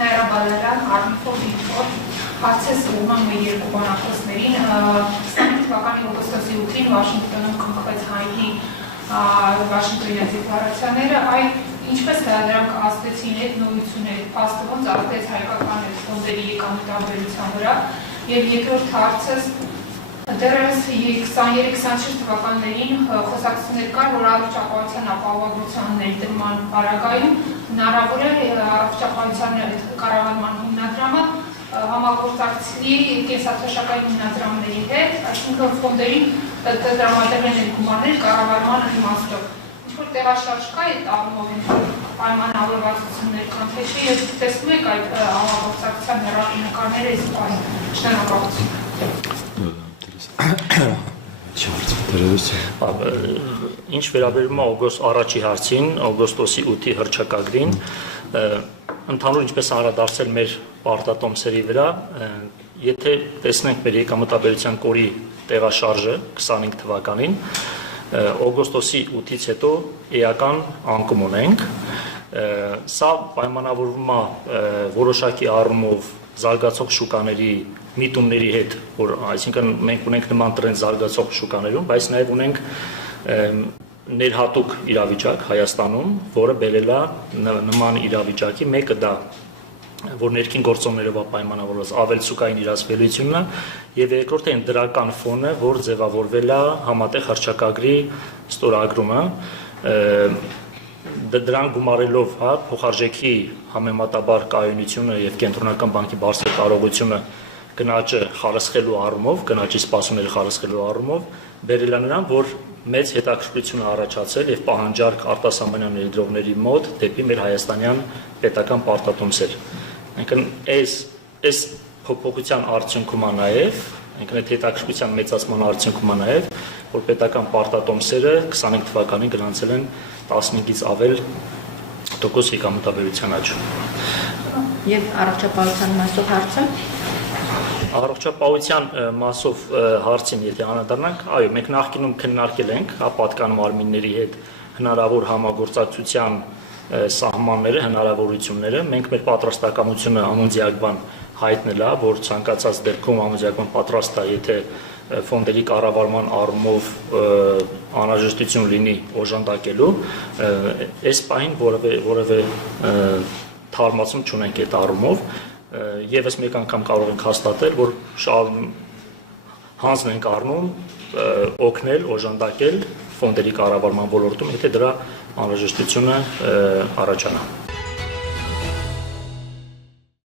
Նայրա Բալարյան, Արմիֆով Վիթոր, հարցես ուղղում մեր երկու բանակցներին, 20 թվականի օգոստոսի 8-ին Վաշինգտոնում կնքվեց հայտնի Վաշինգտոնյան դեկլարացիաները, ինչպես դրանք ազդեցին այդ նորությունների փաստորեն ազդեց հայկական ֆոնդերի եկամտաբերության վրա, եւ երկրորդ հարցս դեռևս 23-24 թվականներին խոսակցություններ կար, որ առողջապահության ապահովության ներդրման պարագայում հնարավոր է առողջապահության կառավարման հիմնադրամը համագործակցի կենսաթոշակային հիմնադրամների հետ, այսինքն ֆոնդերին տրամադրել են գումարներ կառավարման իմաստով։ Ինչ-որ տեղաշարժ կա այդ առումով պայմանավորվածություններ կան, թե չէ, եւ տեսնում եք այդ համագործակցության հեռանկարները այս պահին։ Շնորհակալություն։ Ինչ վերաբերում է առաջի հարցին, օգոստոսի 8-ի հռչակագրին, ընդհանուր ինչպես անդրադարձել մեր պարտատոմսերի վրա, եթե տեսնենք մեր եկամտաբերության կորի տեղաշարժը 25 թվականին, օգոստոսի 8-ից հետո էական անկում ունենք, սա պայմանավորվում է որոշակի առումով զարգացող շուկաների միտումների հետ, որ այսինքն մենք ունենք նման տրենդ զարգացող շուկաներում, բայց նաև ունենք ներհատուկ իրավիճակ Հայաստանում, որը բերել է նման իրավիճակի մեկը դա, որ ներքին գործոններով է պայմանավորված ավելցուկային իրացվելիությունն է, եւ երկրորդը այն դրական ֆոնը, որ ձևավորվել է համատեղ հռչակագրի ստորագրումը, դրան գումարելով փոխարժեքի համեմատաբար կայունությունը եւ կենտրոնական բանկի բարձր կարողությունը գնաճը խարսխելու առումով, գնաճի սպասումները խարսխելու առումով բերել է նրան, որ մեծ հետաքրքրություն է առաջացել եւ պահանջարկ արտասահմանյան ներդրողների մոտ դեպի մեր հայաստանյան պետական պարտատոմսեր։ Այնինքն այս փոփոխության արդյունքում է նաեւ, այնինքն այդ հետաքրքրության մեծացման արդյունքում է նաեւ, որ պետական պարտատոմսերը 25 թվականին գրանցել են 15-ից ավել տոկոս եկամտաբերության աճ։ Եվ առողջապահության մասով հարցը։ Առողջապահության մասով հարցին եթե անդրադառնանք, այո, մենք նախկինում քննարկել ենք պատկան մարմինների հետ հնարավոր համագործակցության սահմանները, հնարավորությունները, մենք մեր պատրաստակամությունը ամոնդիակբան հայտնել է, որ ցանկացած դեպքում ամոնդիակբան պատրաստ է, եթե ֆոնդերի կառավարման առումով անհրաժեշտություն լինի օժանդակելու, այս պահին որևէ թարմացում չունենք այդ առումով, եւս մեկ անգամ կարող ենք հաստատել, որ հանձն ենք առնում օգնել, օժանդակել ֆոնդերի կառավարման ոլորտում, եթե դրա անհրաժեշտությունը առաջանա։